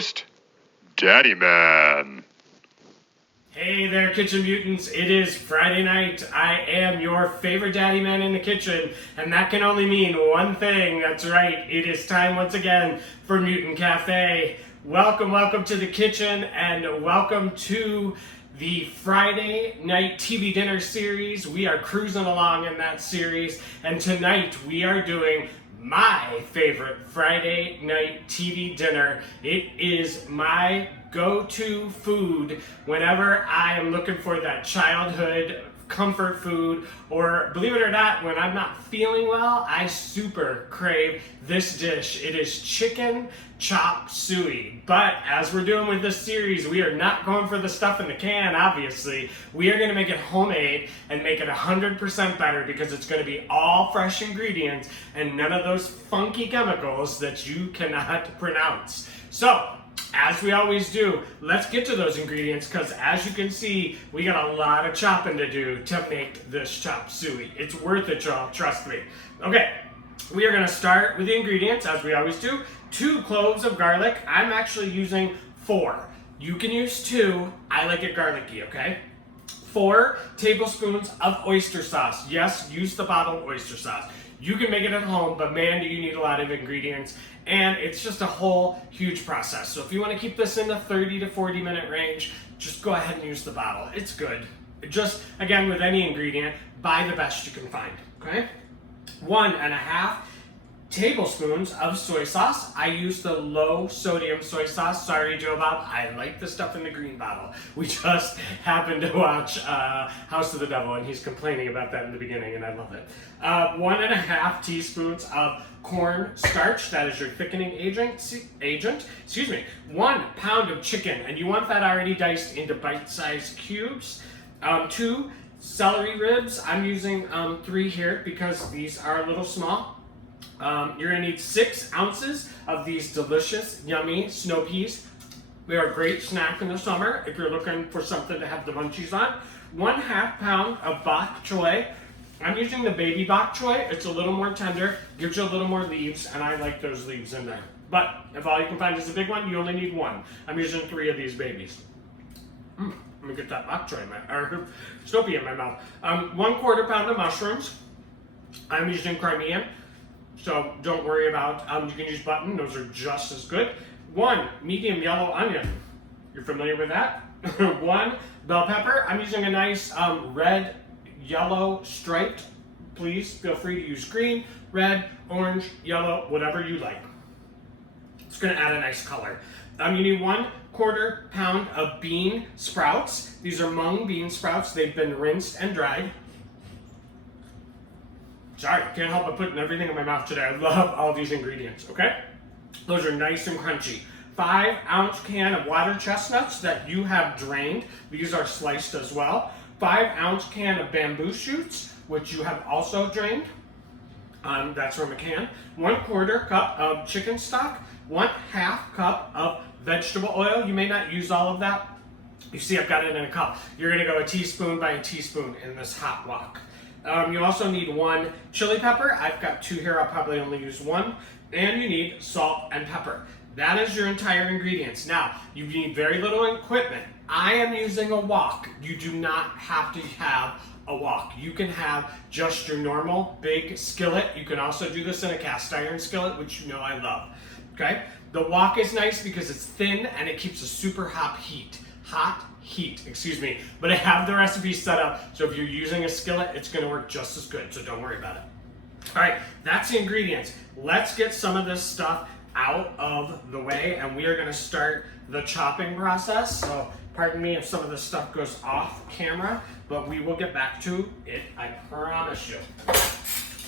host, Daddyman. Hey there, Kitchen Mutants. It is Friday night. I am your favorite daddy man in the kitchen, and that can only mean one thing. That's right, it is time once again for Mutant Cafe. Welcome to the kitchen, and welcome to the Friday Night TV Dinner series. We are cruising along in that series, and tonight we are doing my favorite Friday Night TV dinner. It is my go-to food whenever I am looking for that childhood comfort food, or believe it or not, when I'm not feeling well, I super crave this dish. It is Chicken Chop Suey. But as we're doing with this series, we are not going for the stuff in the can, obviously. We are going to make it homemade and make it 100% better, because it's going to be all fresh ingredients and none of those funky chemicals that you cannot pronounce. So, as we always do, let's get to those ingredients, because as you can see, we got a lot of chopping to do to make this chop suey. It's worth it, y'all, trust me. Okay, we are going to start with the ingredients, as we always do. 2 cloves of garlic. I'm actually using 4. You can use 2. I like it garlicky, okay? 4 tablespoons of oyster sauce. Yes, use the bottled oyster sauce. You can make it at home, but man, do you need a lot of ingredients. And it's just a whole huge process. So if you want to keep this in the 30 to 40 minute range, just go ahead and use the bottle. It's good. Just, again, with any ingredient, buy the best you can find, okay? 1.5 tablespoons of soy sauce. I use the low sodium soy sauce. Sorry, Joe Bob, I like the stuff in the green bottle. We just happened to watch House of the Devil, and he's complaining about that in the beginning, and I love it. 1.5 teaspoons of corn starch. That is your thickening agent. 1 pound of chicken, and you want that already diced into bite-sized cubes. 2 celery ribs. I'm using 3 here because these are a little small. You're going to need 6 ounces of these delicious, yummy snow peas. They are a great snack in the summer if you're looking for something to have the munchies on. 1/2 pound of bok choy. I'm using the baby bok choy. It's a little more tender, gives you a little more leaves, and I like those leaves in there. But if all you can find is a big one, you only need 1. I'm using 3 of these babies. Let me get that bok choy or snow pea in my mouth. 1/4 pound of mushrooms. I'm using Crimean. So don't worry about, you can use button, those are just as good. 1 medium yellow onion. You're familiar with that? 1 bell pepper. I'm using a nice red, yellow striped. Please feel free to use green, red, orange, yellow, whatever you like. It's gonna add a nice color. You need 1/4 pound of bean sprouts. These are mung bean sprouts. They've been rinsed and dried. Sorry, can't help but putting everything in my mouth today. I love all these ingredients, okay? Those are nice and crunchy. 5-ounce can of water chestnuts that you have drained. These are sliced as well. 5-ounce can of bamboo shoots, which you have also drained. That's from a can. 1/4 cup of chicken stock. 1/2 cup of vegetable oil. You may not use all of that. You see, I've got it in a cup. You're gonna go a teaspoon by a teaspoon in this hot wok. You also need 1 chili pepper. I've got 2 here, I'll probably only use 1. And you need salt and pepper. That is your entire ingredients. Now, you need very little equipment. I am using a wok. You do not have to have a wok. You can have just your normal big skillet. You can also do this in a cast iron skillet, which you know I love. Okay? The wok is nice because it's thin and it keeps a super hot heat, but I have the recipe set up, so if you're using a skillet, it's going to work just as good, so don't worry about it. All right, that's the ingredients. Let's get some of this stuff out of the way, and we are going to start the chopping process. So pardon me if some of this stuff goes off camera, but we will get back to it, I promise you. All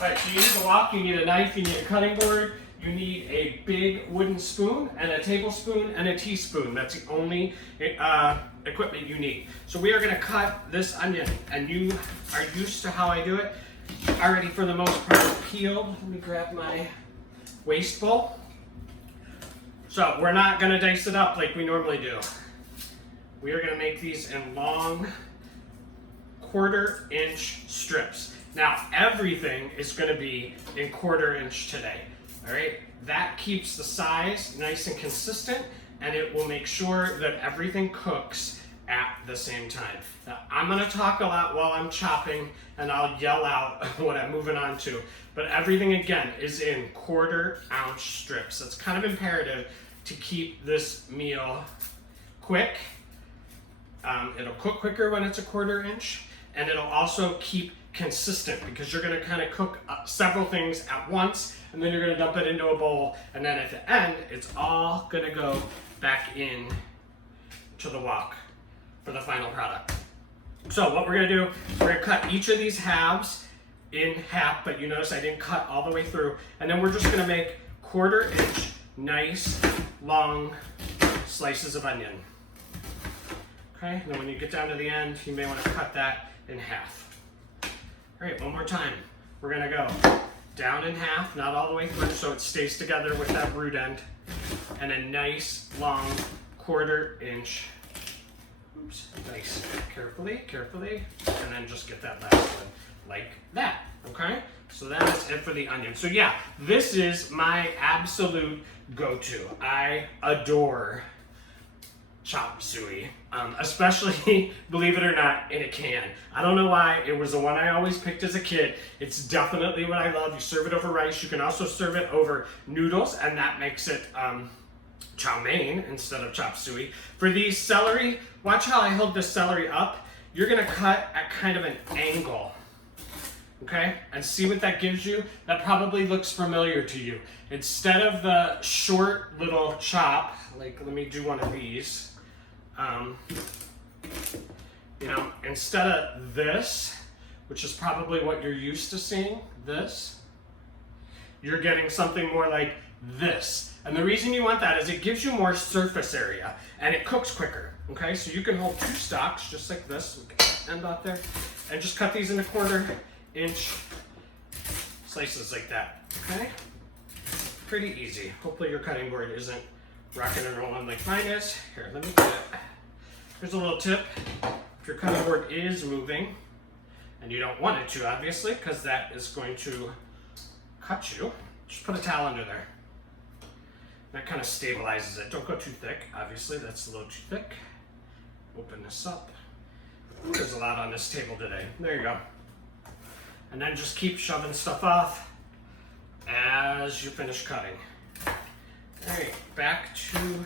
right, so you need a wok, you need a knife, you need a cutting board, you need a big wooden spoon and a tablespoon and a teaspoon. That's the only equipment you need. So we are going to cut this onion, and you are used to how I do it already for the most part peeled. Let me grab my waste bowl. So we're not going to dice it up like we normally do. We are going to make these in long 1/4-inch strips. Now everything is going to be in 1/4 inch today. All right, that keeps the size nice and consistent, and it will make sure that everything cooks at the same time. Now, I'm gonna talk a lot while I'm chopping, and I'll yell out what I'm moving on to, but everything again is in 1/4 ounce strips. It's kind of imperative to keep this meal quick. It'll cook quicker when it's a 1/4 inch, and it'll also keep consistent because you're gonna kind of cook several things at once, and then you're gonna dump it into a bowl, and then at the end, it's all gonna go back in to the wok for the final product. So what we're gonna do, we're gonna cut each of these halves in half, but you notice I didn't cut all the way through, and then we're just gonna make 1/4 inch, nice, long slices of onion. Okay, and then when you get down to the end, you may wanna cut that in half. All right, one more time. We're gonna go down in half, not all the way through, so it stays together with that root end, and a nice, long 1/4 inch. Oops, nice, carefully, and then just get that last one like that, okay? So that is it for the onion. So yeah, this is my absolute go-to. I adore chop suey, especially, believe it or not, in a can. I don't know why, it was the one I always picked as a kid. It's definitely what I love. You serve it over rice. You can also serve it over noodles, and that makes it chow mein instead of chop suey. For the celery, watch how I hold the celery up. You're gonna cut at kind of an angle, okay? And see what that gives you. That probably looks familiar to you. Instead of the short little chop, like let me do one of these, you know, instead of this, which is probably what you're used to seeing, this, you're getting something more like this. And the reason you want that is it gives you more surface area and it cooks quicker, okay? So you can hold 2 stalks just like this, end out there, and just cut these into 1/4 inch slices like that, okay? Pretty easy. Hopefully your cutting board isn't rocking and rolling like mine is. Here, let me do it. Here's a little tip. If your cutting board is moving, and you don't want it to, obviously, because that is going to cut you, just put a towel under there. That kind of stabilizes it. Don't go too thick, obviously, that's a little too thick. Open this up. Ooh, there's a lot on this table today. There you go. And then just keep shoving stuff off as you finish cutting. All right, back to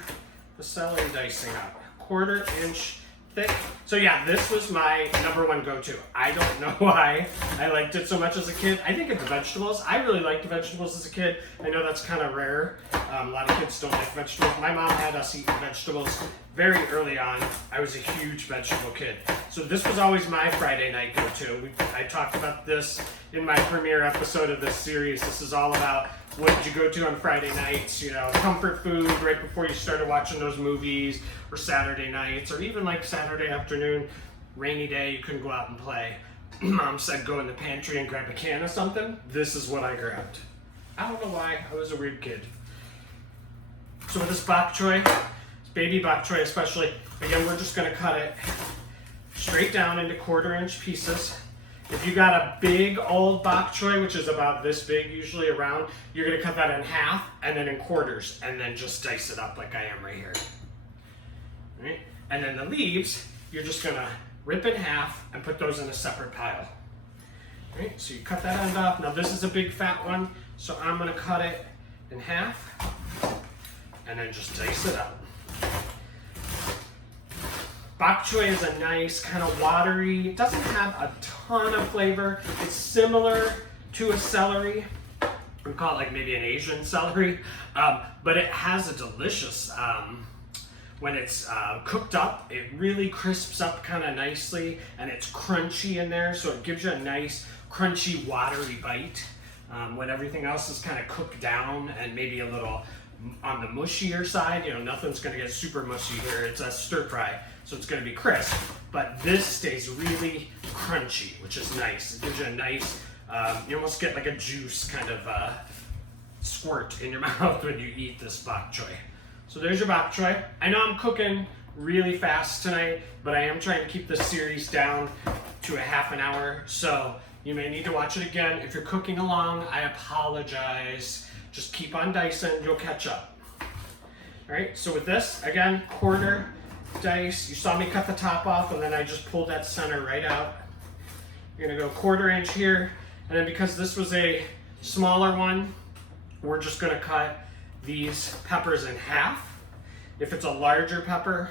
the celery dicing up. 1/4 inch thick. So yeah, this was my #1 go-to. I don't know why I liked it so much as a kid. I think it's vegetables. I really liked vegetables as a kid. I know that's kind of rare. A lot of kids don't like vegetables. My mom had us eating vegetables very early on. I was a huge vegetable kid. So this was always my Friday night go-to. I talked about this in my premiere episode of this series. This is all about what did you go to on Friday nights, you know, comfort food right before you started watching those movies, or Saturday nights, or even like Saturday afternoon, rainy day, you couldn't go out and play. Mom said go in the pantry and grab a can of something. This is what I grabbed. I don't know why, I was a weird kid. So with this bok choy, this baby bok choy especially, again, we're just gonna cut it straight down into 1/4 inch pieces. If you got a big old bok choy, which is about this big usually around, you're gonna cut that in half and then in 1/4s and then just dice it up like I am right here. All right? And then the leaves, you're just gonna rip in half and put those in a separate pile. All right? So you cut that end off. Now this is a big fat one, so I'm gonna cut it in half and then just dice it up. Bok choy is a nice kind of watery, it doesn't have a ton of flavor. It's similar to a celery. We call it like maybe an Asian celery, but it has a delicious, when it's cooked up, it really crisps up kind of nicely and it's crunchy in there, so it gives you a nice crunchy watery bite when everything else is kind of cooked down and maybe a little on the mushier side. You know, nothing's gonna get super mushy here. It's a stir fry, so it's gonna be crisp, but this stays really crunchy, which is nice. It gives you a nice, you almost get like a juice kind of squirt in your mouth when you eat this bok choy. So there's your bok choy. I know I'm cooking really fast tonight, but I am trying to keep this series down to a half an hour, so you may need to watch it again. If you're cooking along, I apologize. Just keep on dicing, you'll catch up. All right, so with this, again, quarter dice. You saw me cut the top off, and then I just pulled that center right out. You're gonna go 1/4 inch here, and then because this was a smaller one, we're just gonna cut these peppers in half. If it's a larger pepper,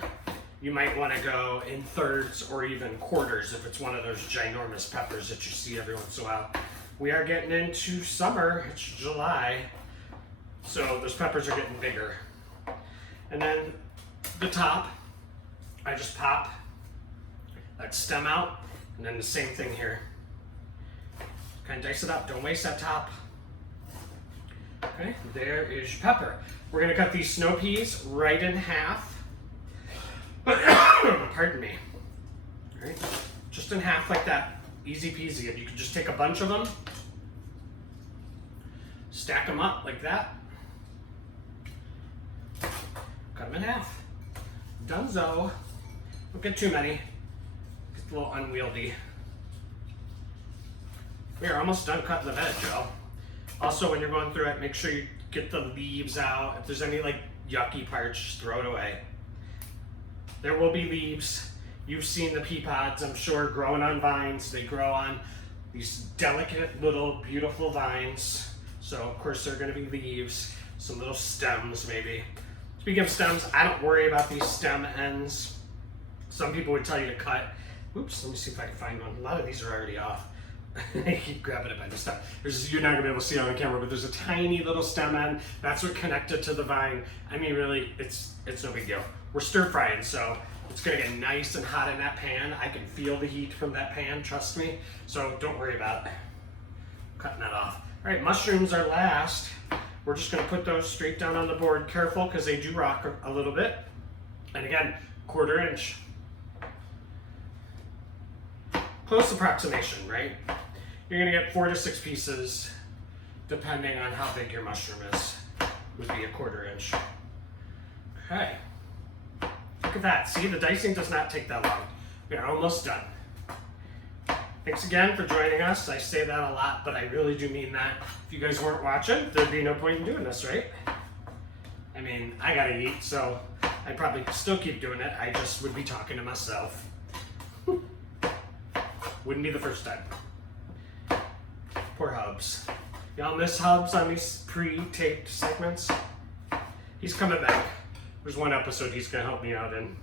you might wanna go in 1/3 or even quarters if it's one of those ginormous peppers that you see every once in a while. We are getting into summer, it's July, so those peppers are getting bigger. And then the top, I just pop that stem out, and then the same thing here. Kind of dice it up, don't waste that top. Okay, there is your pepper. We're gonna cut these snow peas right in half. Pardon me. All right, just in half like that, easy peasy. And you can just take a bunch of them, stack them up like that, cut them in half. Donezo. Don't get too many. It's a little unwieldy. We are almost done cutting the veg, y'all. Also, when you're going through it, make sure you get the leaves out. If there's any like yucky parts, just throw it away. There will be leaves. You've seen the pea pods, I'm sure, growing on vines. They grow on these delicate little beautiful vines. So of course there are gonna be leaves, some little stems maybe. Speaking of stems, I don't worry about these stem ends. Some people would tell you to cut. Oops, let me see if I can find one. A lot of these are already off. I keep grabbing it by the stem. You're not gonna be able to see it on the camera, but there's a tiny little stem end. That's what connected to the vine. I mean, really, it's no big deal. We're stir frying, so it's gonna get nice and hot in that pan. I can feel the heat from that pan, trust me. So don't worry about cutting that off. All right, mushrooms are last. We're just gonna put those straight down on the board. Careful, because they do rock a little bit. And again, 1/4 inch. Close approximation, right? You're gonna get 4 to 6 pieces, depending on how big your mushroom is, would be a 1/4 inch. Okay, look at that. See, the dicing does not take that long. We are almost done. Thanks again for joining us. I say that a lot, but I really do mean that. If you guys weren't watching, there'd be no point in doing this, right? I mean, I gotta eat, so I'd probably still keep doing it. I just would be talking to myself. Wouldn't be the first time. Poor Hubs. Y'all miss Hubs on these pre-taped segments? He's coming back. There's one episode he's gonna help me out in.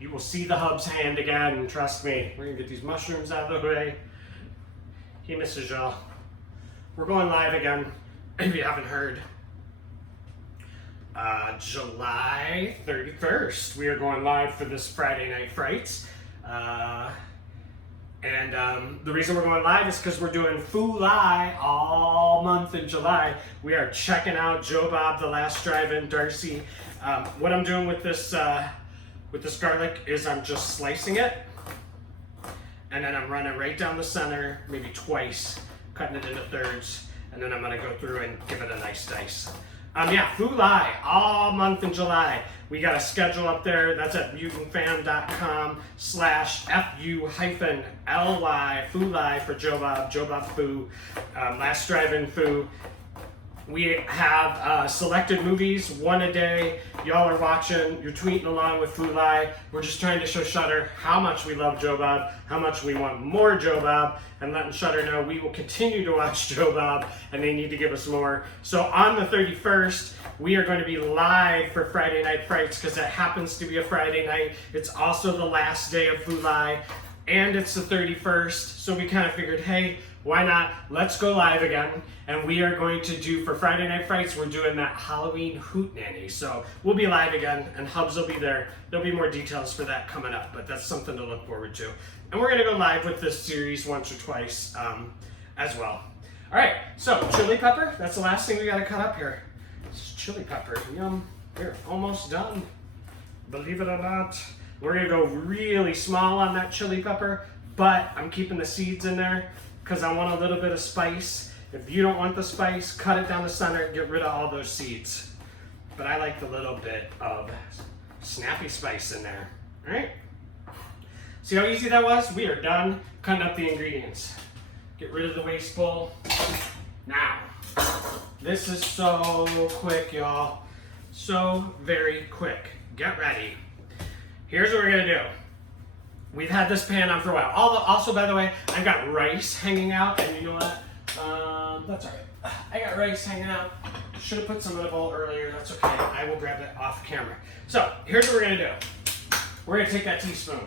You will see the Hubs hand again, trust me. We're gonna get these mushrooms out of the way. He misses y'all. We're going live again, if you haven't heard. July 31st, we are going live for this Friday Night Frights. The reason we're going live is because we're doing Foolai all month in July. We are checking out Joe Bob, The Last Drive-In, Darcy. What I'm doing with this garlic is I'm just slicing it, and then I'm running right down the center, maybe twice, cutting it into 1/3, and then I'm gonna go through and give it a nice dice. Foolai all month in July. We got a schedule up there. That's at mutantfam.com/FU-LY, Foolai for Joe Bob Foo, Last Drive-In Foo. We have selected movies, 1 a day. Y'all are watching, you're tweeting along with Foolai. We're just trying to show Shudder how much we love Joe Bob, how much we want more Joe Bob, and letting Shudder know we will continue to watch Joe Bob, and they need to give us more. So on the 31st, we are going to be live for Friday Night Frights, because it happens to be a Friday night. It's also the last day of Foolai, and it's the 31st, so we kind of figured, hey, why not? Let's go live again. And we are going to do, for Friday Night Frights, we're doing that Halloween Hootenanny. So we'll be live again, and Hubs will be there. There'll be more details for that coming up, but that's something to look forward to. And we're gonna go live with this series once or twice as well. All right, so chili pepper, that's the last thing we gotta cut up here. This is chili pepper, yum. We're almost done, believe it or not. We're gonna go really small on that chili pepper, but I'm keeping the seeds in there because I want a little bit of spice. If you don't want the spice, cut it down the center and get rid of all those seeds. But I like the little bit of snappy spice in there. All right? See how easy that was? We are done cutting up the ingredients. Get rid of the waste bowl. Now, this is so quick, y'all. So very quick. Get ready. Here's what we're gonna do. We've had this pan on for a while. Also, by the way, I've got rice hanging out, and you know what? That's all right. I got rice hanging out. Should have put some in the bowl earlier. That's okay. I will grab it off camera. So here's what we're gonna do. We're gonna take that teaspoon.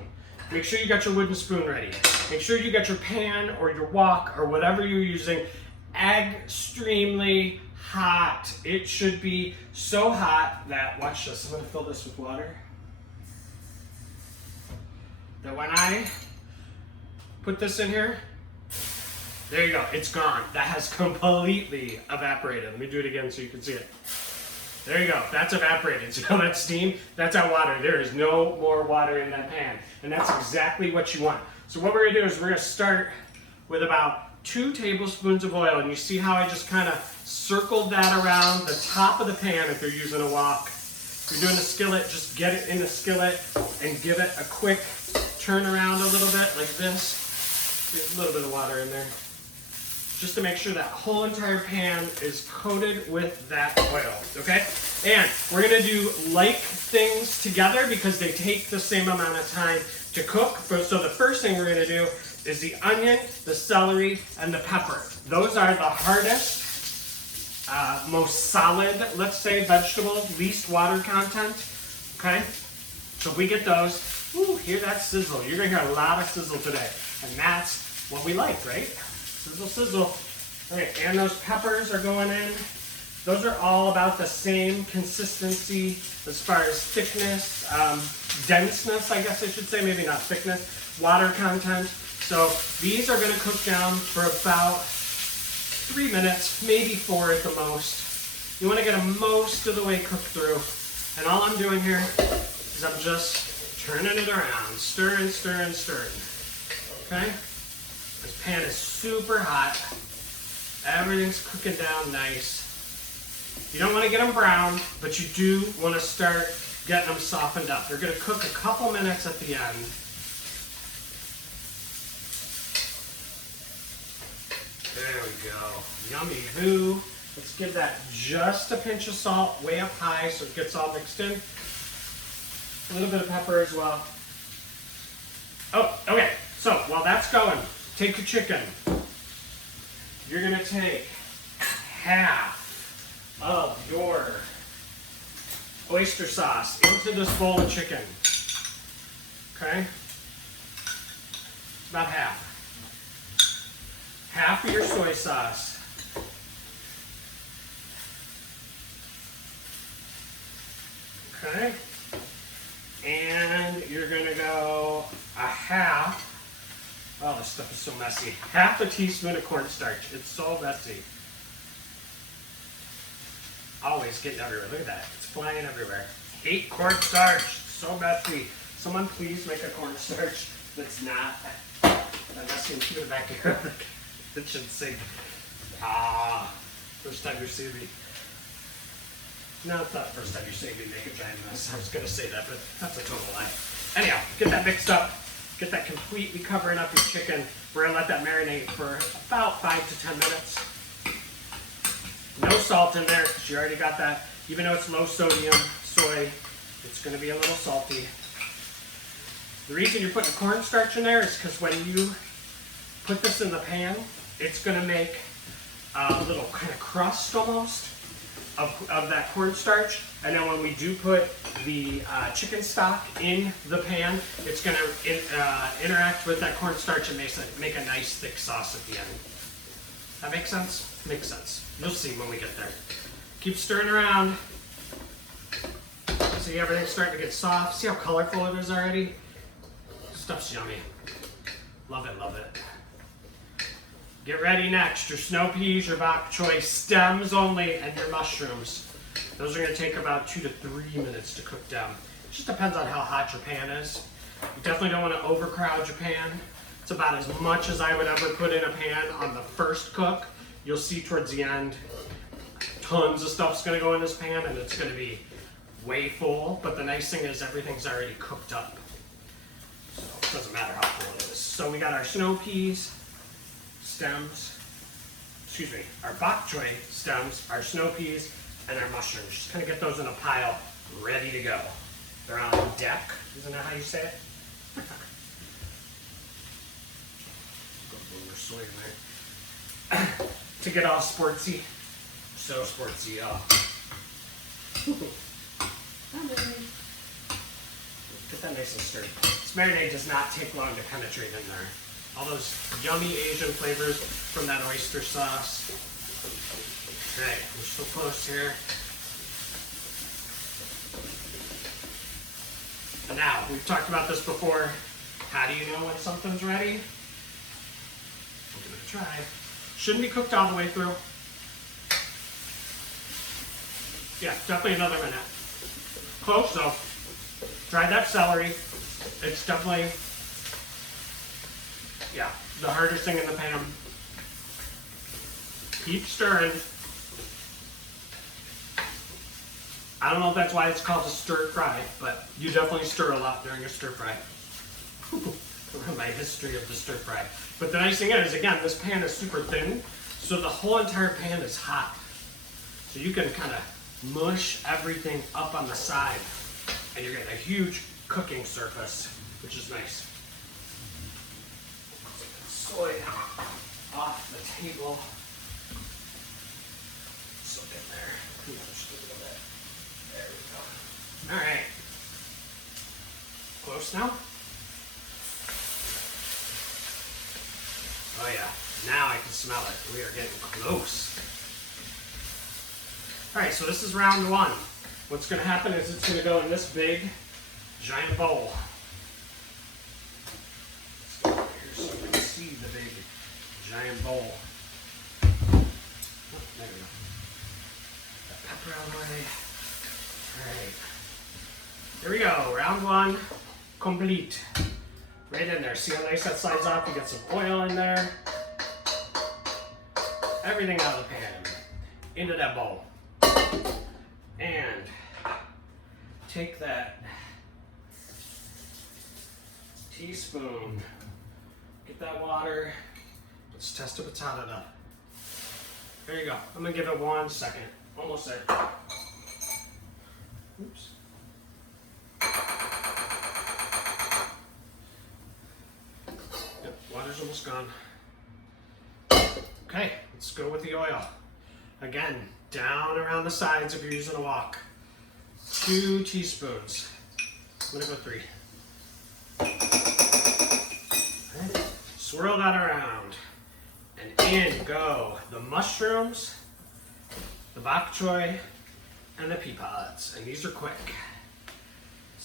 Make sure you got your wooden spoon ready. Make sure you got your pan or your wok or whatever you're using extremely hot. It should be so hot that, watch this, I'm gonna fill this with water. That when I put this in here, there you go, it's gone. That has completely evaporated. Let me do it again so you can see it. There you go, that's evaporated. See all that steam? That's our water. There is no more water in that pan. And that's exactly what you want. So what we're gonna do is we're gonna start with about 2 tablespoons of oil. And you see how I just kind of circled that around the top of the pan if you're using a wok. If you're doing a skillet, just get it in the skillet and give it a quick turn around a little bit like this. There's a little bit of water in there. Just to make sure that whole entire pan is coated with that oil, okay? And we're gonna do like things together because they take the same amount of time to cook. So the first thing we're gonna do is the onion, the celery, and the pepper. Those are the hardest, most solid, let's say, vegetables, least water content, okay? So if we get those, ooh, hear that sizzle. You're gonna hear a lot of sizzle today. And that's what we like, right? Sizzle, sizzle. Okay, and those peppers are going in. Those are all about the same consistency as far as thickness, denseness, I guess I should say, maybe not thickness, water content. So these are gonna cook down for about 3 minutes, maybe 4 at the most. You wanna get them most of the way cooked through. And all I'm doing here is I'm just turning it around, stirring, stirring, stirring, okay? This pan is super hot. Everything's cooking down nice. You don't want to get them brown, but you do want to start getting them softened up. They're going to cook a couple minutes at the end. There we go. Yummy hoo. Let's give that just a pinch of salt, way up high so it gets all mixed in. A little bit of pepper as well. Oh, okay. So while that's going, take your chicken. You're gonna take half of your oyster sauce into this bowl of chicken. Okay? About half. Half of your soy sauce. Okay? And you're gonna go a half. Oh, this stuff is so messy. Half a teaspoon of cornstarch. It's so messy. Always getting everywhere. Look at that. It's flying everywhere. Hate cornstarch. So messy. Someone please make a cornstarch that's not messy and keep it back here. It should sink. First time you see me. No, it's not the first time you see me make a giant mess. I was going to say that, but that's a total lie. Anyhow, get that mixed up. Get that completely covering up your chicken. We're gonna let that marinate for about 5 to 10 minutes. No salt in there, because you already got that. Even though it's low sodium soy, it's gonna be a little salty. The reason you're putting cornstarch in there is because when you put this in the pan, it's gonna make a little kind of crust almost of that cornstarch. And then when we do put the chicken stock in the pan, it's going to interact with that cornstarch and make a nice thick sauce at the end. That makes sense? Makes sense. You'll see when we get there. Keep stirring around. See everything's starting to get soft. See how colorful it is already? Stuff's yummy. Love it, love it. Get ready next. Your snow peas, your bok choy stems only, and your mushrooms. Those are going to take about 2 to 3 minutes to cook down. It just depends on how hot your pan is. You definitely don't want to overcrowd your pan. It's about as much as I would ever put in a pan on the first cook. You'll see towards the end, tons of stuff's going to go in this pan, and it's going to be way full. But the nice thing is everything's already cooked up. So it doesn't matter how full it is. So we got our snow peas, stems, our bok choy stems, our snow peas, and our mushrooms. Just kind of get those in a pile, ready to go. They're on deck. Isn't that how you say it? Go boomer soy in there. To get all sportsy. So sportsy, Get that nice and stirred. This marinade does not take long to penetrate in there. All those yummy Asian flavors from that oyster sauce. Okay, we're so close here. And now, we've talked about this before. How do you know when something's ready? We're gonna try. Shouldn't be cooked all the way through. Yeah, definitely another minute. Close though. Try that celery. It's definitely, yeah, the hardest thing in the pan. Keep stirring. I don't know if that's why it's called a stir fry, but you definitely stir a lot during a stir fry. My history of the stir fry. But the nice thing is, again, this pan is super thin, so the whole entire pan is hot. So you can kind of mush everything up on the side, and you're getting a huge cooking surface, which is nice. Soy off the table. Soak in there. Just a little bit. There we go. All right. Close now? Oh yeah, now I can smell it. We are getting close. All right, so this is round one. What's gonna happen is it's gonna go in this big, giant bowl. Let's get over here so we can see the big, giant bowl. Oh, there we go. Got pepper out of the way. All right, here we go, round one, complete. Right in there. See how nice that slides off? You get some oil in there. Everything out of the pan. Into that bowl. And take that teaspoon. Get that water. Let's test if it's hot enough. There you go. I'm going to give it 1 second. Almost there. Oops. Water's almost gone. Okay, let's go with the oil. Again, down around the sides if you're using a wok. 2 teaspoons. I'm gonna go 3. Right. Swirl that around. And in go the mushrooms, the bok choy, and the pea pods. And these are quick.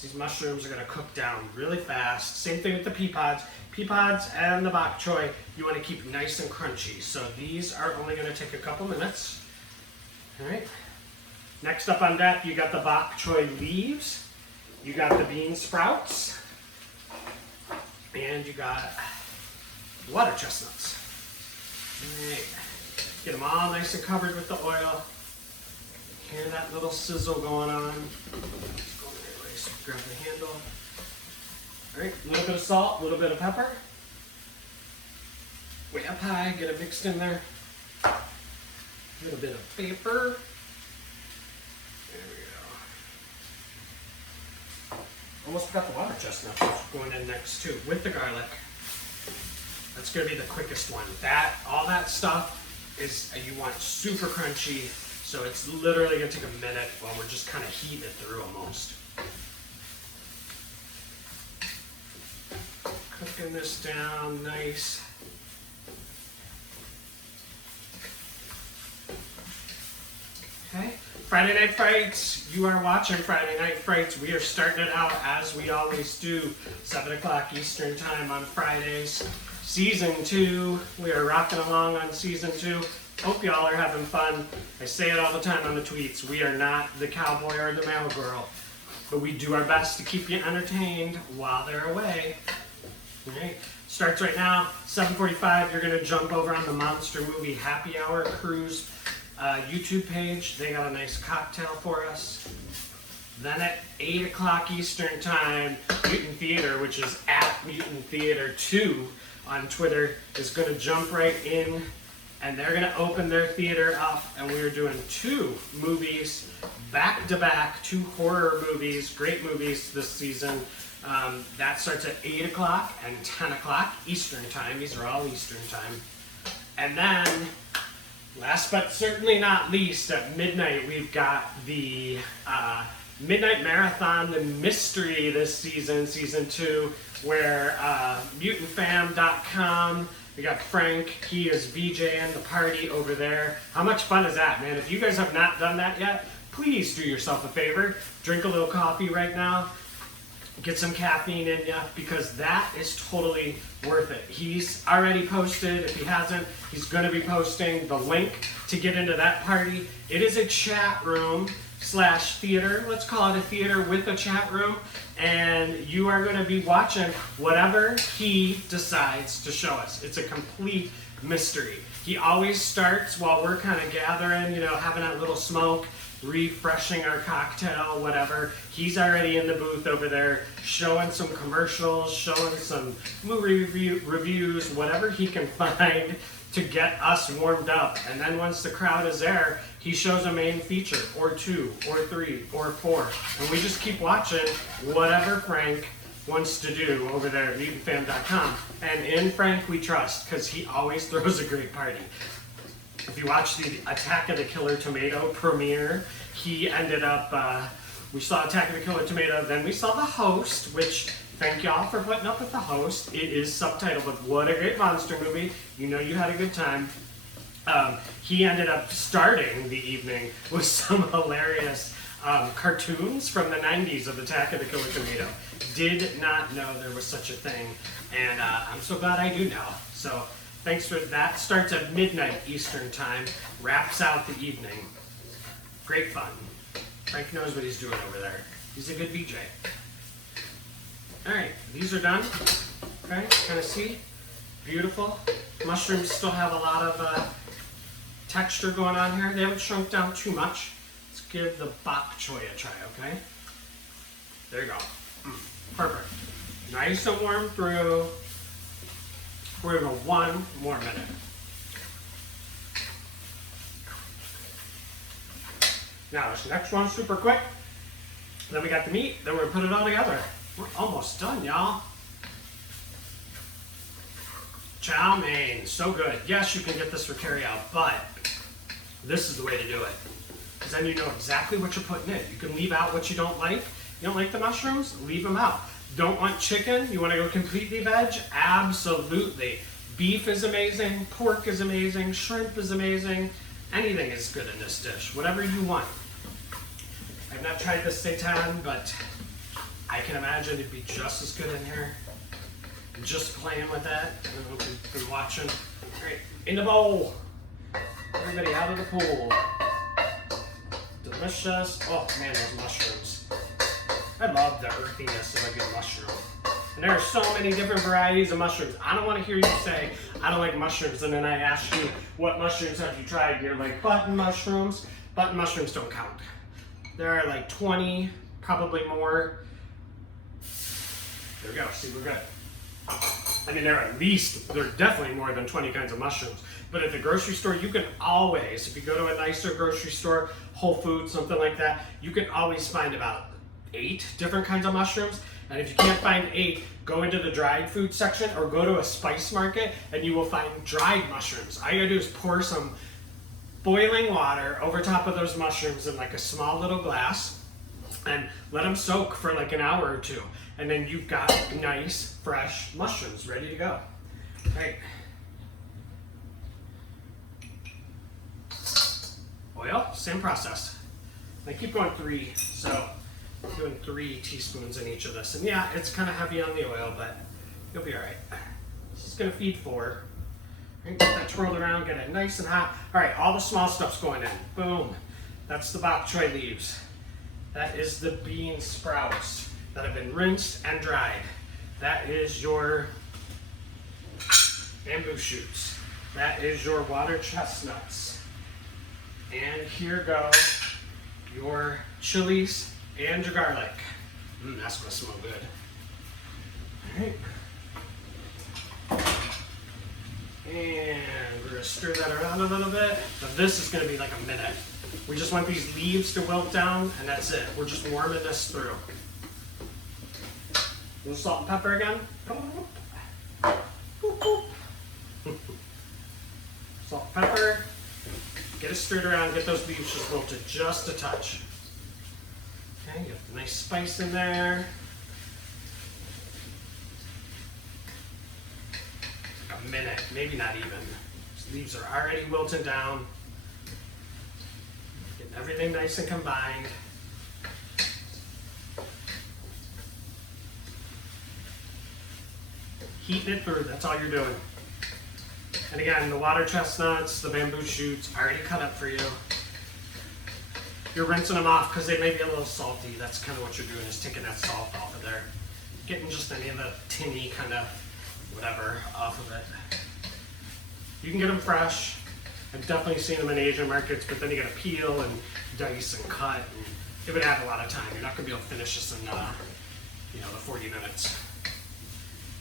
These mushrooms are gonna cook down really fast. Same thing with the pea pods. Pea pods and the bok choy, you wanna keep nice and crunchy. So these are only gonna take a couple minutes. All right. Next up on deck, you got the bok choy leaves. You got the bean sprouts. And you got water chestnuts. All right. Get them all nice and covered with the oil. Hear that little sizzle going on. Grab the handle. All right, a little bit of salt, a little bit of pepper. Way up high, get it mixed in there. A little bit of pepper. There we go. Almost forgot the water chestnut going in next too, with the garlic. That's gonna be the quickest one. All that stuff is, you want super crunchy, so it's literally gonna take a minute while we're just kind of heating it through almost. Cooking this down nice. Okay, Friday Night Frights. You are watching Friday Night Frights. We are starting it out as we always do, 7 o'clock Eastern time on Fridays. Season 2, we are rocking along on Season 2. Hope y'all are having fun. I say it all the time on the tweets. We are not the cowboy or the mail girl, but we do our best to keep you entertained while they're away. All right, starts right now, 7:45. You're gonna jump over on the Monster Movie Happy Hour Cruise YouTube page. They got a nice cocktail for us. Then at 8 o'clock Eastern time, Mutant Theater, which is at Mutant Theater 2 on Twitter, is gonna jump right in and they're going to open their theater up, and we are doing 2 movies back to back, 2 horror movies, great movies this season. That starts at 8 o'clock and 10 o'clock Eastern Time. These are all Eastern Time. And then, last but certainly not least, at midnight, we've got the Midnight Marathon, the mystery this season, season 2, where mutantfam.com, we got Frank, he is VJing the party over there. How much fun is that, man? If you guys have not done that yet, please do yourself a favor. Drink a little coffee right now. Get some caffeine in you, because that is totally worth it. He's already posted. If he hasn't, he's going to be posting the link to get into that party. It is a chat room / theater. Let's call it a theater with a chat room. And you are going to be watching whatever he decides to show us. It's a complete mystery. He always starts while we're kind of gathering, you know, having that little smoke, refreshing our cocktail, whatever. He's already in the booth over there showing some commercials, showing some movie reviews, whatever he can find to get us warmed up. And then once the crowd is there, he shows a main feature, or 2, or 3, or 4. And we just keep watching whatever Frank wants to do over there at mutantfam.com. And in Frank we trust, because he always throws a great party. If you watch the Attack of the Killer Tomato premiere, he ended up, we saw Attack of the Killer Tomato, then we saw the host, which, thank y'all for putting up with the host. It is subtitled with "What a Great Monster Movie." You know you had a good time. He ended up starting the evening with some hilarious cartoons from the 90s of Attack of the Killer Tomato. Did not know there was such a thing, and I'm so glad I do now. So thanks for that. Starts at midnight Eastern Time, wraps out the evening. Great fun. Frank knows what he's doing over there. He's a good VJ. All right, these are done. Okay, kind of see? Beautiful. Mushrooms still have a lot of texture going on here. They haven't shrunk down too much. Let's give the bok choy a try, okay? There you go. Perfect. Nice and warm through. We're going to go 1 more minute. Now this next one's super quick. Then we got the meat. Then we're going to put it all together. We're almost done, y'all. Chow mein, so good. Yes, you can get this for carryout, but this is the way to do it. Because then you know exactly what you're putting in. You can leave out what you don't like. You don't like the mushrooms? Leave them out. Don't want chicken? You want to go completely veg? Absolutely. Beef is amazing. Pork is amazing. Shrimp is amazing. Anything is good in this dish. Whatever you want. I've not tried the seitan, but I can imagine it'd be just as good in here. Just playing with that. I don't know if you've been watching. All right, in the bowl. Everybody out of the pool. Delicious. Oh man, those mushrooms. I love the earthiness of a good mushroom. And there are so many different varieties of mushrooms. I don't want to hear you say, I don't like mushrooms, and then I ask you, what mushrooms have you tried? And you're like, button mushrooms. Button mushrooms don't count. There are like 20, probably more. There we go, see, we're good. I mean, there are definitely more than 20 kinds of mushrooms. But at the grocery store, you can always, if you go to a nicer grocery store, Whole Foods, something like that, you can always find about 8 different kinds of mushrooms. And if you can't find 8, go into the dried food section or go to a spice market and you will find dried mushrooms. All you gotta do is pour some boiling water over top of those mushrooms in like a small little glass and let them soak for like an hour or 2. And then you've got nice, fresh mushrooms ready to go. Right. Oil, same process. I keep going 3, so I'm doing 3 teaspoons in each of this. And yeah, it's kind of heavy on the oil, but you'll be all right. This is gonna feed 4. Get that twirled around, get it nice and hot. All right, all the small stuff's going in. Boom. That's the bok choy leaves. That is the bean sprouts that have been rinsed and dried. That is your bamboo shoots. That is your water chestnuts. And here go your chilies and your garlic. That's gonna smell good. All right. And we're gonna stir that around a little bit. Now this is gonna be like a minute. We just want these leaves to wilt down, and that's it. We're just warming this through. A little salt and pepper again. Salt and pepper. Get it stirred around, get those leaves just wilted just a touch. Okay, you have a nice spice in there. A minute, maybe not even. These leaves are already wilted down. Getting everything nice and combined. Heating it through, that's all you're doing. And again, the water chestnuts, the bamboo shoots, already cut up for you. You're rinsing them off because they may be a little salty. That's kind of what you're doing, is taking that salt off of there. Getting just any of the tinny kind of whatever off of it. You can get them fresh. I've definitely seen them in Asian markets, but then you gotta peel and dice and cut. And it would add a lot of time. You're not gonna be able to finish this in the 40 minutes.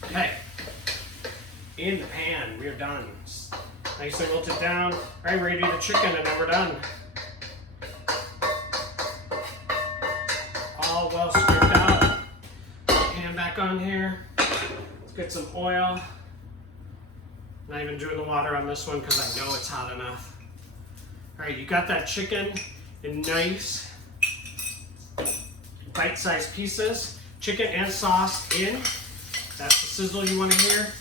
Okay. In the pan, we are done. Nice and wilted down. All right, we're ready to do the chicken, and then we're done. All well stirred out. Pan back on here. Let's get some oil. Not even doing the water on this one because I know it's hot enough. All right, you got that chicken in nice bite-sized pieces. Chicken and sauce in. That's the sizzle you want to hear.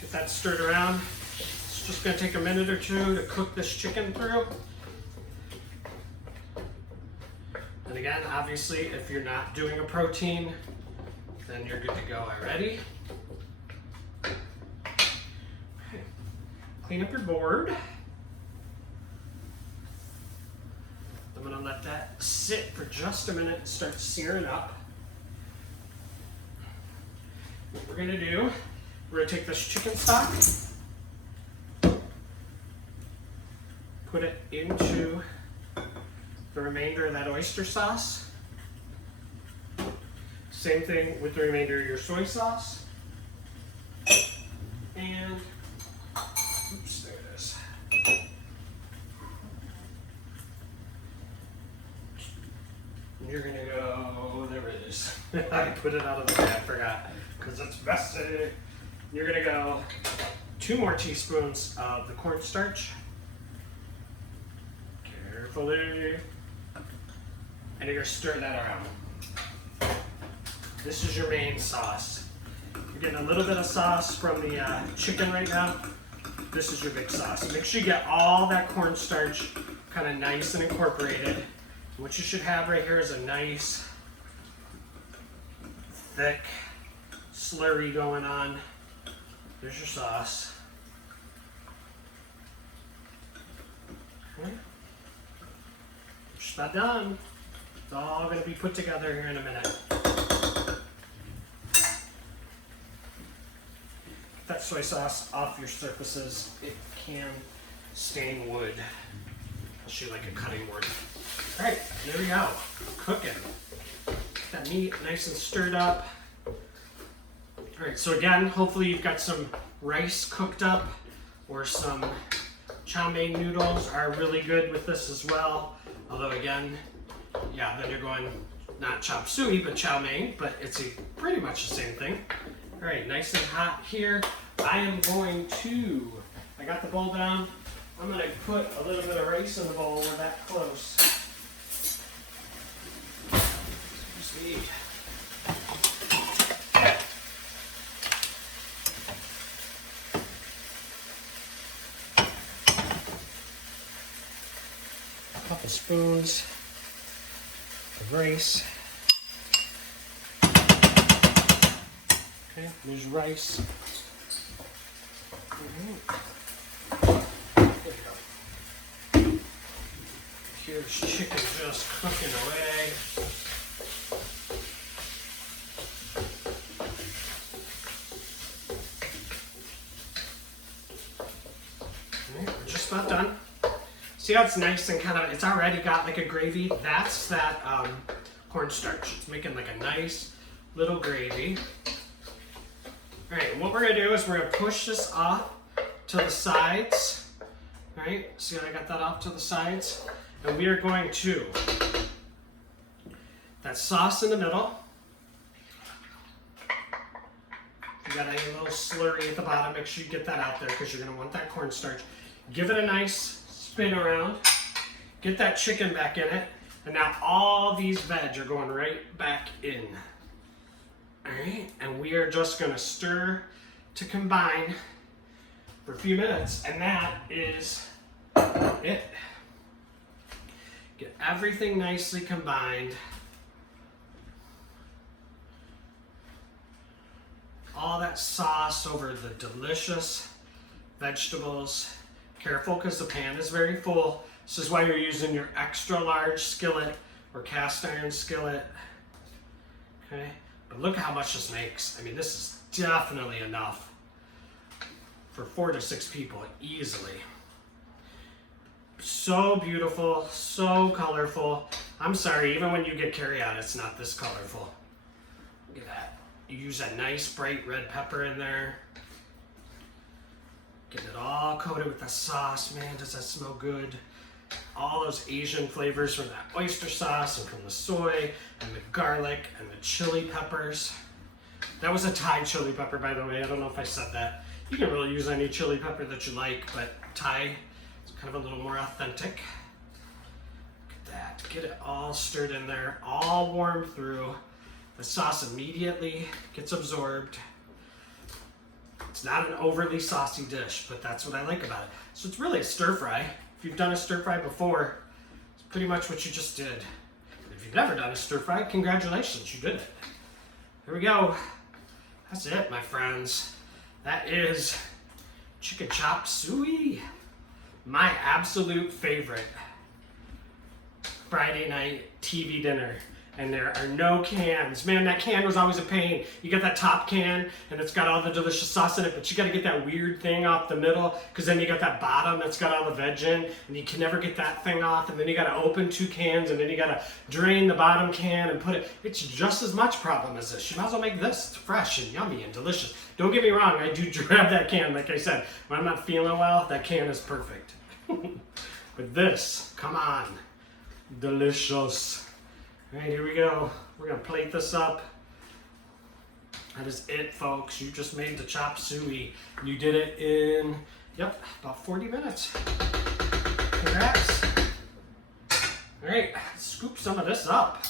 Get that stirred around. It's just going to take a minute or two to cook this chicken through. And again, obviously, if you're not doing a protein, then you're good to go already. Okay. Clean up your board. I'm gonna let that sit for just a minute and start searing up. What we're gonna do, we're gonna take this chicken stock, put it into the remainder of that oyster sauce. Same thing with the remainder of your soy sauce. And, oops, there it is. And you're gonna go, there it is. I put it out of the way, I forgot, because it's messy. You're gonna go 2 more teaspoons of the cornstarch. Carefully. And you're gonna stir that around. This is your main sauce. You're getting a little bit of sauce from the chicken right now. This is your big sauce. Make sure you get all that cornstarch kind of nice and incorporated. What you should have right here is a nice, thick slurry going on. There's your sauce. Okay. Just about done. It's all going to be put together here in a minute. That soy sauce off your surfaces. It can stain wood, especially like a cutting board. All right, there we go. Cooking. That meat nice and stirred up. All right, so again, hopefully you've got some rice cooked up, or some chow mein noodles are really good with this as well. Although again, yeah, then you're going not chop suey, but chow mein, but it's pretty much the same thing. All right, nice and hot here. I am going to, I got the bowl down. I'm going to put a little bit of rice in the bowl. We're that close. Excuse me. A couple spoons of rice. Okay, there's rice. There you go. Here's chicken just cooking away. Alright, we're just about done. See how it's nice and kind of, it's already got like a gravy? That's that cornstarch. It's making like a nice little gravy. All right, what we're gonna do is we're gonna push this off to the sides. All right, see how I got that off to the sides? And we are going to, that sauce in the middle. You got a little slurry at the bottom, make sure you get that out there because you're gonna want that cornstarch. Give it a nice spin around. Get that chicken back in it. And now all these veg are going right back in. All right, and we are just gonna stir to combine for a few minutes, and that is it. Get everything nicely combined. All that sauce over the delicious vegetables. Careful because the pan is very full. This is why you're using your extra large skillet or cast iron skillet. Okay, but look how much this makes. I mean, this is definitely enough for 4 to 6 people easily. So beautiful, so colorful. I'm sorry, even when you get carryout, it's not this colorful. Look at that. You use that nice bright red pepper in there. Getting it all coated with the sauce. Man, does that smell good. All those Asian flavors from that oyster sauce and from the soy and the garlic and the chili peppers. That was a Thai chili pepper, by the way. I don't know if I said that. You can really use any chili pepper that you like, but Thai is kind of a little more authentic. Look at that. Get it all stirred in there, all warmed through. The sauce immediately gets absorbed. It's not an overly saucy dish, but that's what I like about it. So it's really a stir fry. If you've done a stir fry before, it's pretty much what you just did. If you've never done a stir fry, congratulations, you did it. Here we go. That's it, my friends. That is Chicken Chop Suey. My absolute favorite Friday night TV dinner. And there are no cans. Man, that can was always a pain. You get that top can, and it's got all the delicious sauce in it, but you gotta get that weird thing off the middle, because then you got that bottom that's got all the veg in, and you can never get that thing off, and then you gotta open 2 cans, and then you gotta drain the bottom can and put it. It's just as much problem as this. You might as well make this. It's fresh and yummy and delicious. Don't get me wrong, I do grab that can, like I said. When I'm not feeling well, that can is perfect. But this, come on, delicious. All right, here we go. We're gonna plate this up. That is it, folks. You just made the chop suey. You did it in, yep, about 40 minutes. Congrats. All right, let's scoop some of this up.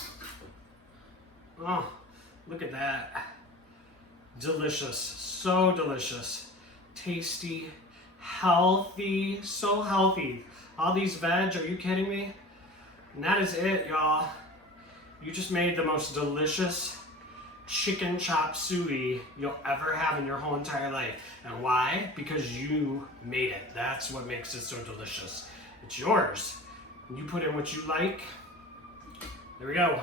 Oh, look at that. Delicious, so delicious. Tasty, healthy, so healthy. All these veg, are you kidding me? And that is it, y'all. You just made the most delicious chicken chop suey you'll ever have in your whole entire life. And why? Because you made it. That's what makes it so delicious. It's yours. You put in what you like. There we go.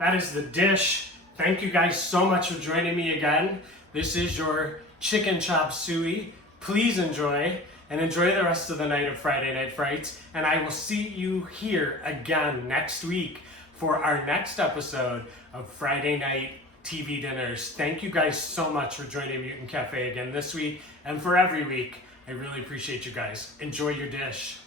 That is the dish. Thank you guys so much for joining me again. This is your chicken chop suey. Please enjoy, and enjoy the rest of the night of Friday Night Frights. And I will see you here again next week for our next episode of Friday Night TV Dinners. Thank you guys so much for joining Mutant Cafe again this week and for every week. I really appreciate you guys. Enjoy your dish.